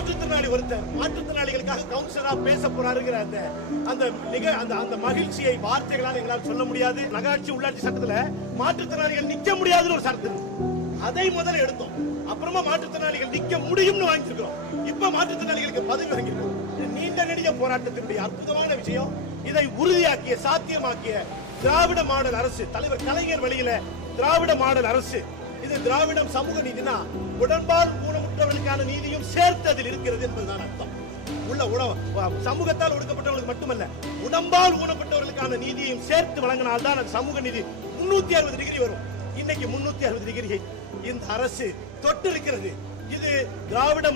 மாற்றுத்திறனாளி ஒருத்தர் மாற்றுத்திறனாளிகளுக்காக கவுன்சிலரா பேச போறாருங்கிற அந்த மகிழ்ச்சியை வார்த்தைகளால் எங்களால் சொல்ல முடியாது. நகராட்சி உள்ளாட்சி சட்டத்துல மாற்றுத்திறனாளிகள் நிக்க முடியாதுன்னு ஒரு சட்டத்தில் அதை முதல்ல எடுத்தோம். அப்புறமா மாற்றுத்திறனாளிகள் நிக்க முடியும்னு வாங்கிருக்கிறோம். இப்ப மாற்றுத்திறனாளிகளுக்கு பதவி வாங்கிருக்கோம். நீண்ட நெடிய போராட்டத்தினுடைய அற்புதமான விஷயம். இதை உறுதியாக்கிய சாத்தியமாக்கிய திராவிட மாடல் அரசு, தலைவர் கலைஞர் வழியில திராவிட மாடல் அரசு. இது திராவிடம் சமூக நீதினா உடன்பால் ஊனமுற்றவர்களுக்கான நீதியும் சேர்த்ததில் இருக்கிறது என்பதுதான் அர்த்தம். சமூகத்தால் ஒடுக்கப்பட்டவர்களுக்கு மட்டுமல்ல, உடம்பால் ஊனப்பட்டவர்களுக்கான நீதியையும் சேர்த்து வழங்கினால்தான் அது சமூக நீதி 360 டிகிரி வரும். இன்னைக்கு 360 டிகிரியை இந்த அரசு தொட்டு இருக்கிறது. இது திராவிட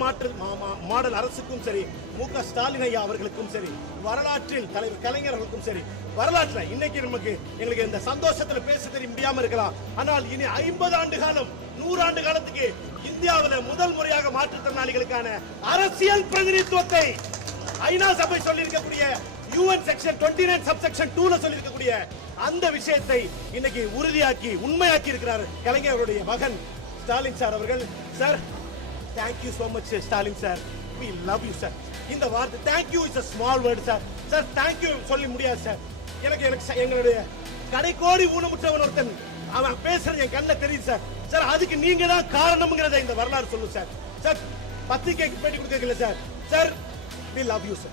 மாடல் அரசுக்கும் சரி, மு.க. ஸ்டாலின் ஐயா அவர்களுக்கும் சரி, வரலாற்றில் தலைவர் கலைஞர் அவர்களுக்கும் சரி, வரலாற்றில் இன்னைக்கு எங்களுக்கு இந்த சந்தோஷத்துல பேச தெரிய முடியாம இருக்கலாம். ஆனால் இனி 50 ஆண்டு காலம் 100 ஆண்டு காலத்துக்கு இந்தியாவில் முதல் முறையாக மாற்றுத்திறனாளிகளுக்கான அரசியல் பிரதிநிதித்துவத்தை ஐநா சபை சொல்லியிருக்கக்கூடிய யூஎன் செக்ஷன் 29 சப்செக்ஷன் 2ல சொல்லியிருக்கக்கூடிய அந்த விஷயத்தை இன்னைக்கு உறுதியாக்கி உண்மையாக்கி இருக்கிறார் கலைஞர் அவருடைய மகன் ஸ்டாலின் சார் அவர்கள். Sir, thank you so much Stalin sir, we love you sir. இந்த வார்த்தை thank you is a small word sir. Sir, thank you சொல்லி முடியாது சார். எனக்கு எங்களுடைய கடைக்கோடி ஊனமுற்றவன் ஒருத்தன் அவன் பேசுறது என் கண்ணில் தெரியுது சார். சார், அதுக்கு நீங்க தான் காரணம்ங்கிறத இந்த வரலாறு சொல்லும் சார். சார், பத்திரிகைக்கு பேட்டி கொடுக்கல sir. Sir, we love you sir.